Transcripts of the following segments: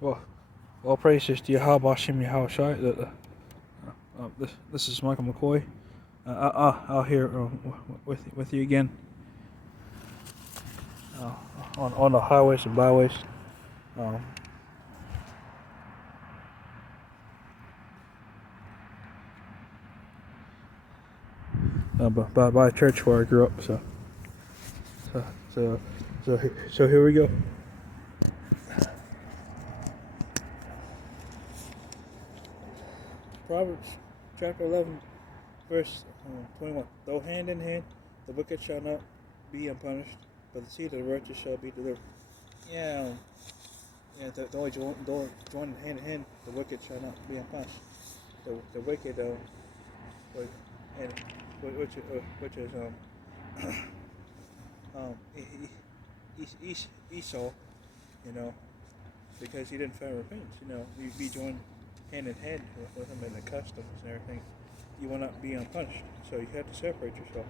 Well, all praises to Yahweh Shem Yahweh Shai. This is Michael McCoy. I'll here with you again uh, on the highways and byways. Um, by a church where I grew up. So, so, so here we go. Proverbs chapter 11, verse 21. Though hand in hand, the wicked shall not be unpunished, but the seed of the righteous shall be delivered. Yeah, though join hand in hand, the wicked shall not be unpunished. The wicked, and which is Esau, because he didn't find repentance. You be joined hand in hand with him in the customs and everything. You will not be unpunished, so you have to separate yourself.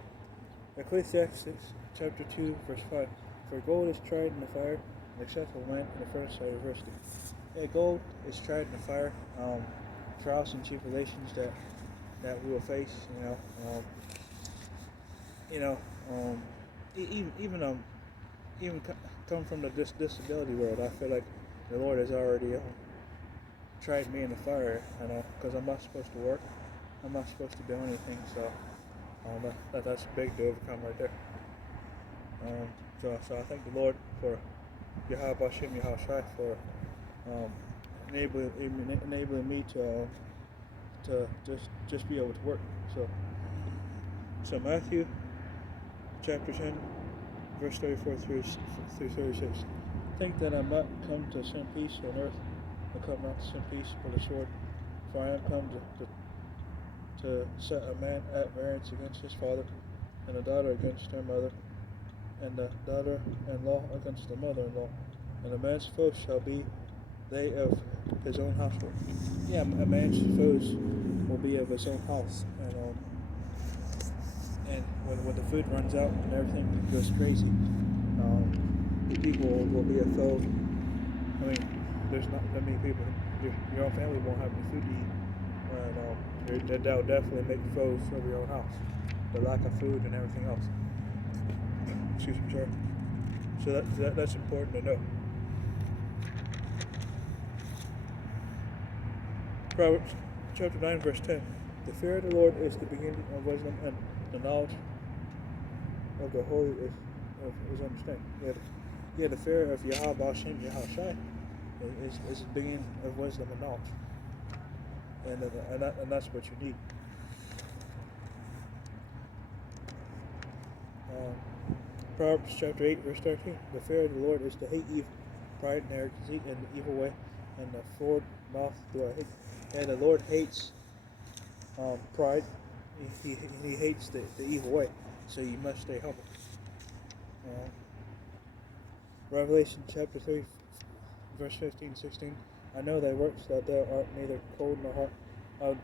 Ecclesiastes chapter 2, verse 5. For gold is tried in the fire, and acceptable man in the furnace of adversity. Yeah, gold is tried in the fire. Trials and tribulations that we will face. Even come from the disability world. I feel like the Lord has already tried me in the fire. Because I'm not supposed to work. I'm not supposed to do anything. So that's big to overcome right there. So I thank the Lord for Yahweh Shem Yahweh Shai for enabling me to just be able to work. So Matthew chapter 10, verse 34 through 36. Think that I'm not come to send peace on earth. I come not to send peace but a sword. For I am come to set a man at variance against his father, and a daughter against her mother, and the daughter-in-law against the mother-in-law. And a man's foes shall be they of his own household. Yeah, a man's foes will be of his own house. And when the food runs out and everything goes crazy, people will be a foe. I mean, there's not that many people. Your own family won't have any food to eat. And that'll definitely make foes of your own house. The lack of food and everything else. Excuse me, sir. So that's important to know. Proverbs chapter 9, verse 10. The fear of the Lord is the beginning of wisdom, and the knowledge of the holy is understanding. Yeah, the fear of Yahweh Shem Yahweh Shai is the beginning of wisdom and knowledge. And that's what you need. Proverbs chapter 8, verse 13. The fear of the Lord is to hate evil, pride and arrogance, and the evil way, and the forward mouth do I hate. And the Lord hates pride. He hates the evil way. So you must stay humble. Revelation chapter 3, verse 15, 16. I know thy works, that thou art neither cold nor hot.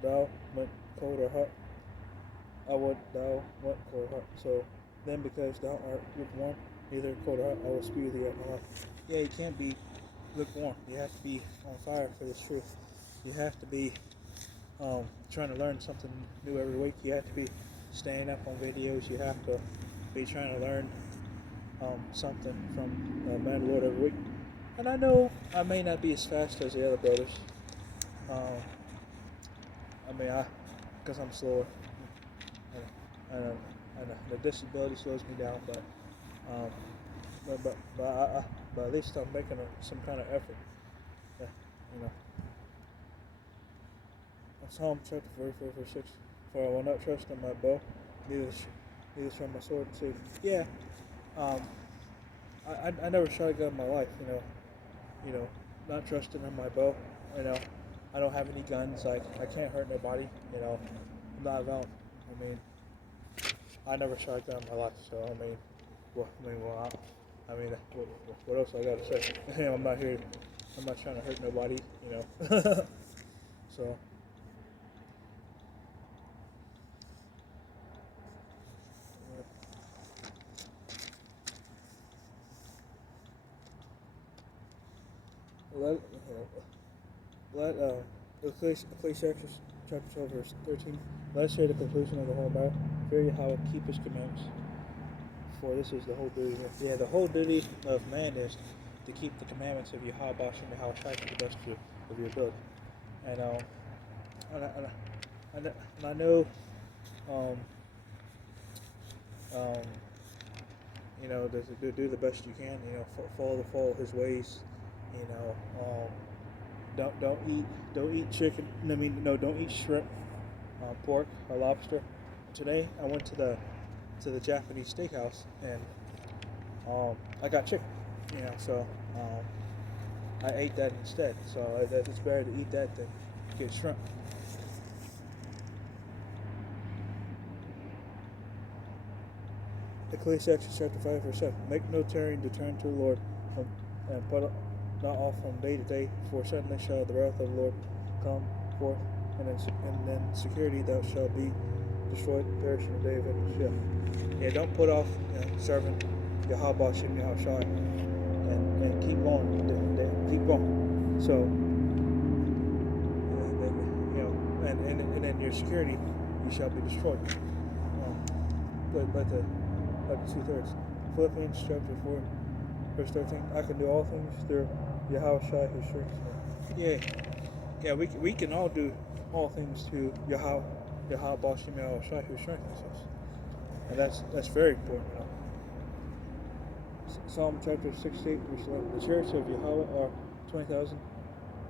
Thou went cold or hot. I would thou went cold or hot. So then, because thou art lukewarm, neither cold or hot, I will spew thee out my mouth. Yeah, you can't be lukewarm. You have to be on fire for this truth. You have to be trying to learn something new every week. You have to be staying up on videos. You have to be trying to learn something from the man of the Lord every week. And I know I may not be as fast as the other brothers. Because I'm slower, and the disability slows me down. But at least I'm making some kind of effort. Psalm chapter 44, verse 6. For I will not trust in my bow, neither shall my sword save. Yeah. I never shot a gun in my life. Not trusting in my bow. I don't have any guns. I can't hurt nobody. I'm not violent. I never shot a gun in my life. So what else I gotta say? I'm not here. I'm not trying to hurt nobody. So. let, let Ecclesiastes chapter 12 verse 13. Let us hear the conclusion of the whole matter. Fear Yahweh, keep His commandments, for this is the whole duty. Yeah, the whole duty of man is to keep the commandments of Yahweh Bash and Yahweh Shai to the best of your ability. And I know, um, um, to do the best you can. Follow His ways. You know, don't eat chicken. I mean, no, don't eat shrimp, pork, or lobster. Today I went to the Japanese steakhouse and I got chicken. So I ate that instead. So it's better to eat that than get shrimp. Ecclesiastes chapter 5 verse 7. Make no tarrying to turn to the Lord, and put not off from day to day, for suddenly shall the wrath of the Lord come forth, and in security thou shalt be destroyed, perish in the day of vengeance. Yeah, don't put off serving Yahweh Shem Yahushai, and keep going, keep going. So and in your security you shall be destroyed. But the 2/3. Philippians chapter 4 verse 13. I can do all things through Yahushai who strengthens me. Yeah, we can all do all things through Yahweh Bashim Yahushai who strengthens us. And that's very important. Psalm chapter 68 verse 11. The chariots of Yahweh are 20,000,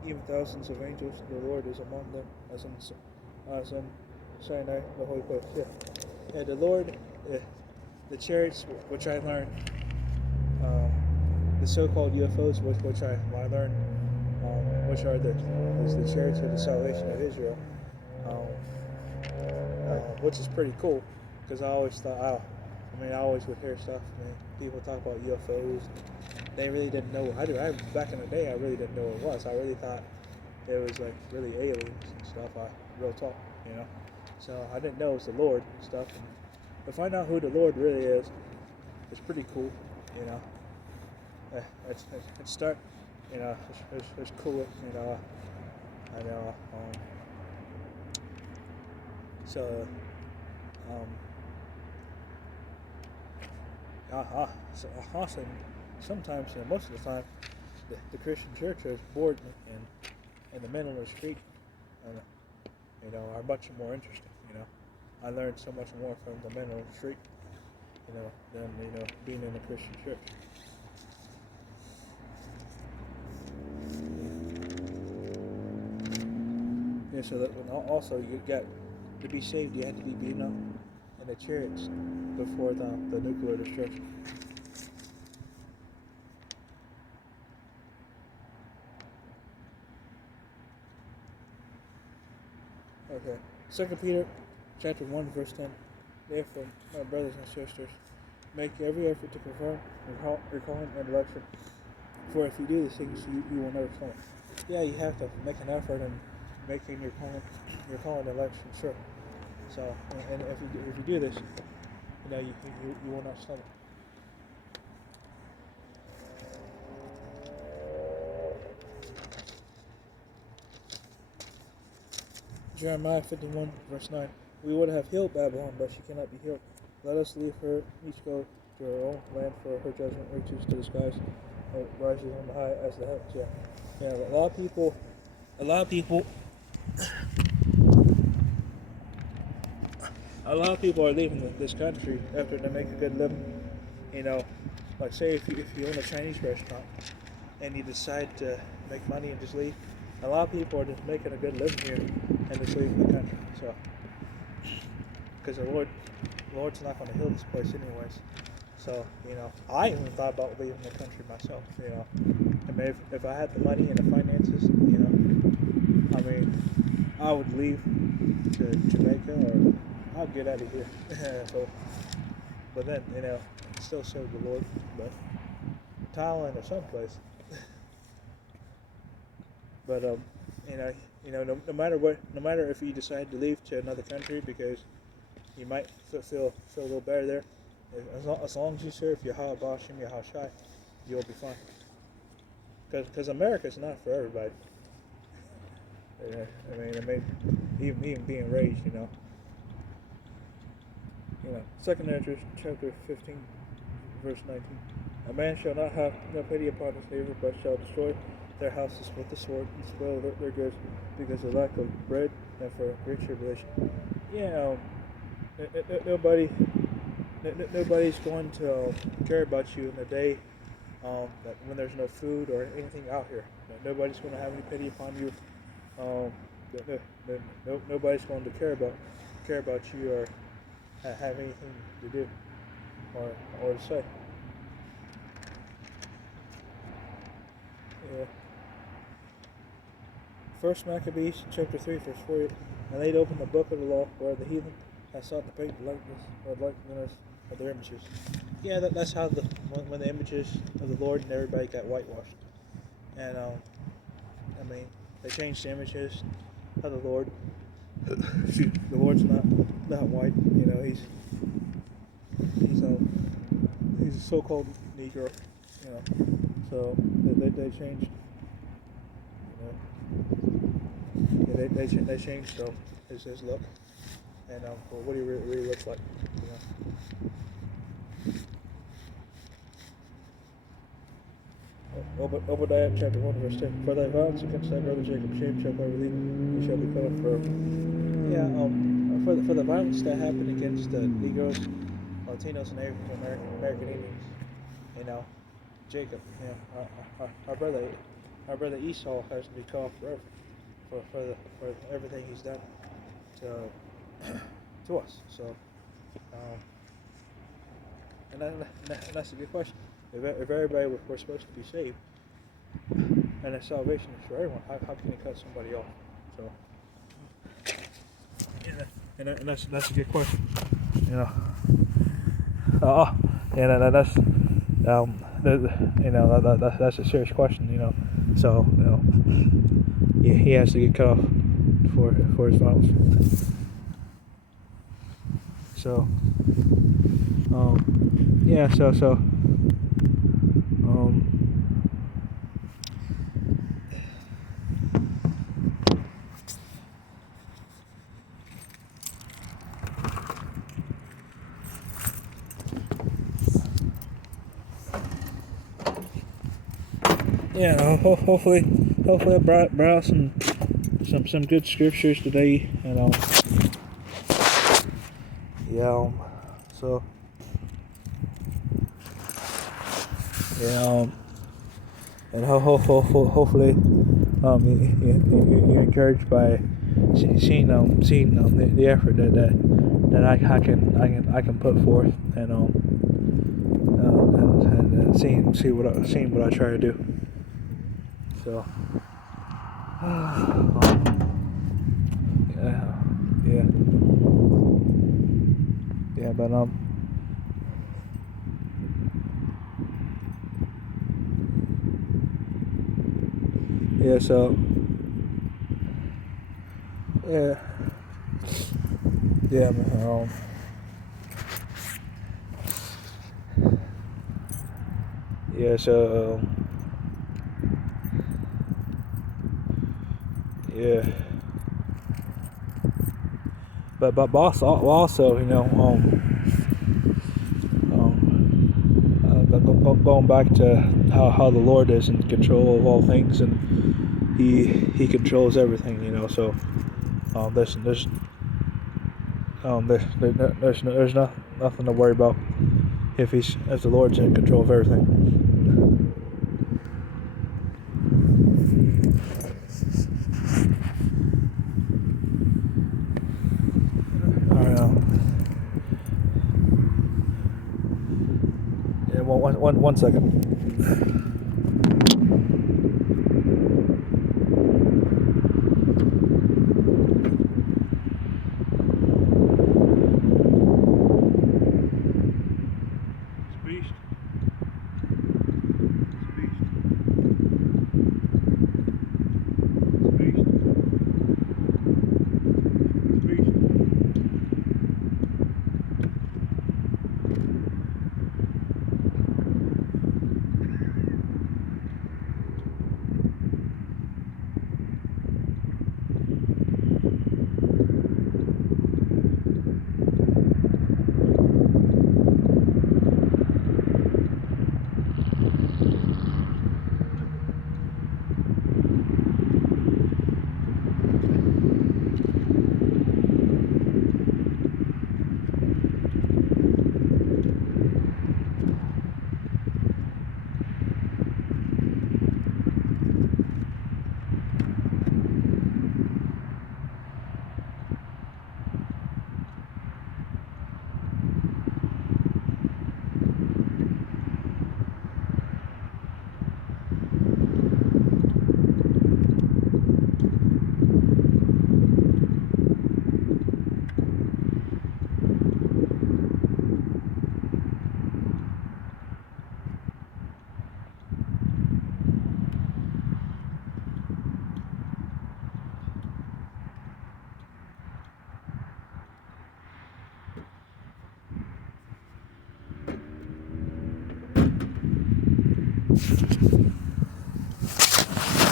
even thousands of angels. The Lord is among them, as in Sinai, the holy place. Yeah, the Lord, the chariots, which I learned, the so-called UFOs, which I learned, which are the chariots of the salvation of Israel, which is pretty cool, because I always thought, I always would hear stuff. People talk about UFOs. They really didn't know. Back in the day, I really didn't know what it was. I really thought it was like really aliens and stuff. Real talk, So I didn't know it was the Lord and stuff. And to find out who the Lord really is, it's pretty cool, It's cool, I know. Also, sometimes, most of the time, the Christian church is bored, and the men on the street, are much more interesting. I learned so much more from the men on the street, than being in the Christian church. Yeah, so that also you got to be saved, you had to be beaten up in the chariots before the nuclear destruction. Okay. 2 Peter chapter 1 verse 10. Therefore, my brothers and sisters, make every effort to confirm your calling and election. For if you do these things, you will never stumble. Yeah, you have to make an effort in making your calling and election sure. So, and if you do this, you will not stumble. Jeremiah 51 verse 9. We would have healed Babylon, but she cannot be healed. Let us leave her, each go to her own land, for her judgment reaches to the skies, it rises on high as the heavens. Yeah. A lot of people are leaving this country after they make a good living. Like say if you own a Chinese restaurant and you decide to make money and just leave, a lot of people are just making a good living here and just leaving the country. So, because the Lord's not going to heal this place anyways. So, I even thought about leaving the country myself. If I had the money and the finances, I would leave to Jamaica, or I'll get out of here. But then, still serve the Lord. But Thailand or someplace. But no matter if you decide to leave to another country because you might feel a little better there, as long as you serve Yahweh Bashim Yahushai, you'll be fine. because America's not for everybody. Yeah, even being raised, Second Ezra chapter 15, verse 19. A man shall not have no pity upon his neighbor, but shall destroy their houses with the sword and spoil their goods because of lack of bread and for great tribulation. Yeah, nobody, nobody's going to care about you in the day that when there's no food or anything out here. Nobody's going to have any pity upon you. Um, nobody's going to care about you or have anything to do or to say. Yeah. First Maccabees chapter 3 verse 4. And they'd open the book of the law where the heathen had sought to paint the likeness of their images. Yeah, that's how when the images of the Lord and everybody got whitewashed. And they changed the images of the Lord. The Lord's not white. He's a so-called Negro. So they changed. They changed his look and for what he really looks like. Obadiah chapter 1 verse 10. For thy violence against thy brother Jacob, shame shall cover thee, he shall be cut off forever. Yeah, for the violence that happened against the Negroes, Latinos, and American Indians, Jacob, our brother Esau has to be cut off forever for everything he's done to us. So, and that's a good question. If everybody were supposed to be saved, and that salvation is for everyone, how can you cut somebody off? So, and that's a good question. That's a serious question. So he has to get cut off for his violence. So hopefully I brought out some good scriptures today, so and hopefully you're encouraged by seeing the effort that I can put forth and seeing what I try to do. So but so man, but also going back to how the Lord is in control of all things, and he controls everything, so there's nothing to worry about if the Lord's in control of everything. One second.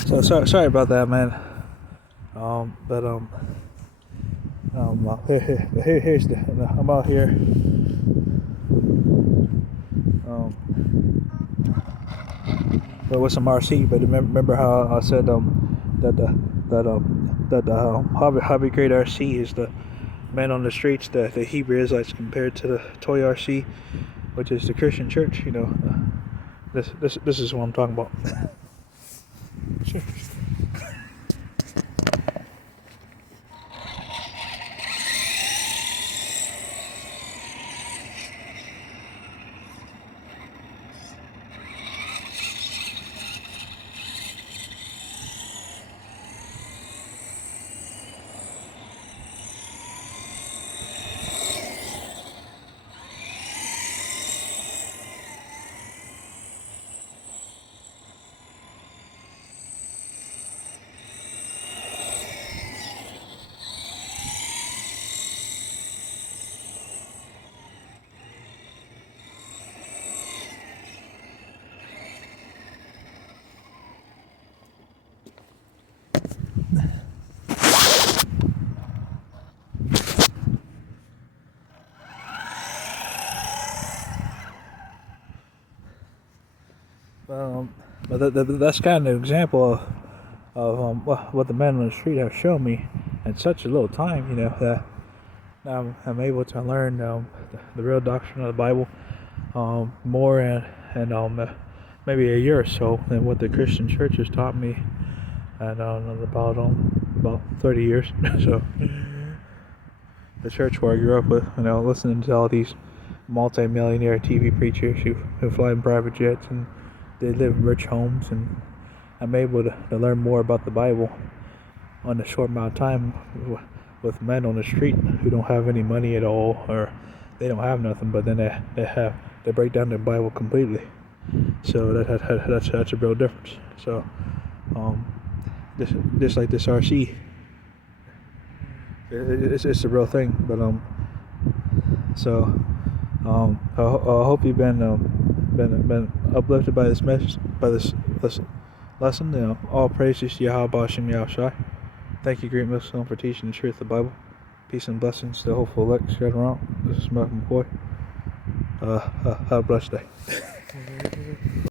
So sorry about that, man. But here's the. I'm out here. But with some RC. But remember how I said that the hobby grade RC is the man on the streets, the Hebrew Israelites compared to the toy RC, which is the Christian church. You know, this is what I'm talking about. Sure. But that's kind of an example of what the men on the street have shown me in such a little time. You know, that now I'm able to learn the real doctrine of the Bible more and maybe a year or so than what the Christian church has taught me, and about 30 years. So the church where I grew up with, you know, listening to all these multi-millionaire TV preachers who fly in private jets and they live in rich homes, and I'm able to learn more about the Bible on a short amount of time with men on the street who don't have any money at all, or they don't have nothing, but then they break down the Bible completely. So that's a real difference. So just like this RC, it's a real thing. But I hope you've been uplifted by this message, by this lesson. You know, all praises to Yahweh Bashem Yahushai. Thank you, great Muslim, for teaching the truth of the Bible. Peace and blessings to the hopeful elect scattered around. This is Malcolm McCoy. Have a blessed day.